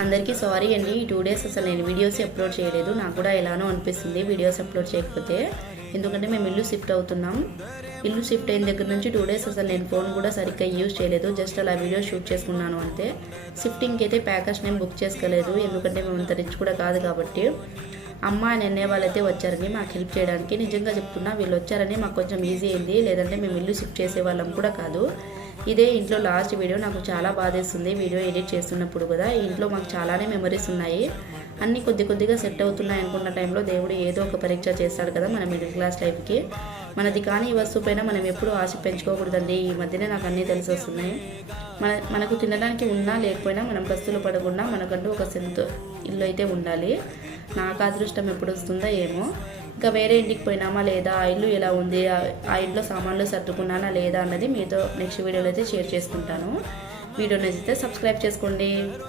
అందరికీ సారీ అండి, ఈ 2 డేస్ అసలు నేను వీడియోస్ అప్లోడ్ చేయలేదు. నాకు కూడా ఎలానో అనిపిస్తుంది వీడియోస్ అప్లోడ్ చేయకపోతే. ఎందుకంటే మేము ఇల్లు షిఫ్ట్ అవుతున్నాం. ఇల్లు షిఫ్ట్ అయిన దగ్గర నుంచి 2 డేస్ అసలు నేను ఫోన్ కూడా సరిగ్గా యూజ్ చేయలేదు. జస్ట్ అలా వీడియో షూట్ చేసుకున్నాను అంతే. షిఫ్టింగ్కి అయితే ప్యాకేజ్ నేను బుక్ చేసుకోలేదు, ఎందుకంటే మేము అంత రిచ్ కూడా కాదు కాబట్టి. అమ్మ అని అనే వాళ్ళైతే వచ్చారని మాకు హెల్ప్ చేయడానికి. నిజంగా చెప్తున్నా, వీళ్ళు వచ్చారని మాకు కొంచెం ఈజీ అయింది, లేదంటే మేము ఇల్లు షిఫ్ట్ చేసే వాళ్ళం కూడా కాదు. ఇదే ఇంట్లో లాస్ట్ వీడియో. నాకు చాలా బాధేస్తుంది వీడియో ఎడిట్ చేస్తున్నప్పుడు కూడా. ఇంట్లో మాకు చాలానే మెమరీస్ ఉన్నాయి. అన్నీ కొద్దిగా సెట్ అవుతున్నాయి అనుకున్న టైంలో దేవుడు ఏదో ఒక పరీక్ష చేస్తాడు కదా మన మిడిల్ క్లాస్ లైఫ్కి. మనది కానీ ఈ వస్తువు పైన మనం ఎప్పుడూ ఆశ పెంచుకోకూడదండి. ఈ మధ్యనే నాకు అన్నీ తెలిసి వస్తున్నాయి. మనకు తినడానికి ఉన్నా లేకపోయినా మనం కస్తులు పడకుండా మనకంటూ ఒక సొంత ఇల్లు అయితే ఉండాలి. నాకు అదృష్టం ఎప్పుడు వస్తుందో ఏమో. ఇంకా వేరే ఇంటికి పోయినామా లేదా, ఆ ఇల్లు ఎలా ఉంది, ఆ ఇంట్లో సామాన్లు సర్దుకున్నానా లేదా అన్నది మీతో నెక్స్ట్ వీడియోలో అయితే షేర్ చేసుకుంటాను. వీడియో నచ్చితే సబ్స్క్రైబ్ చేసుకోండి.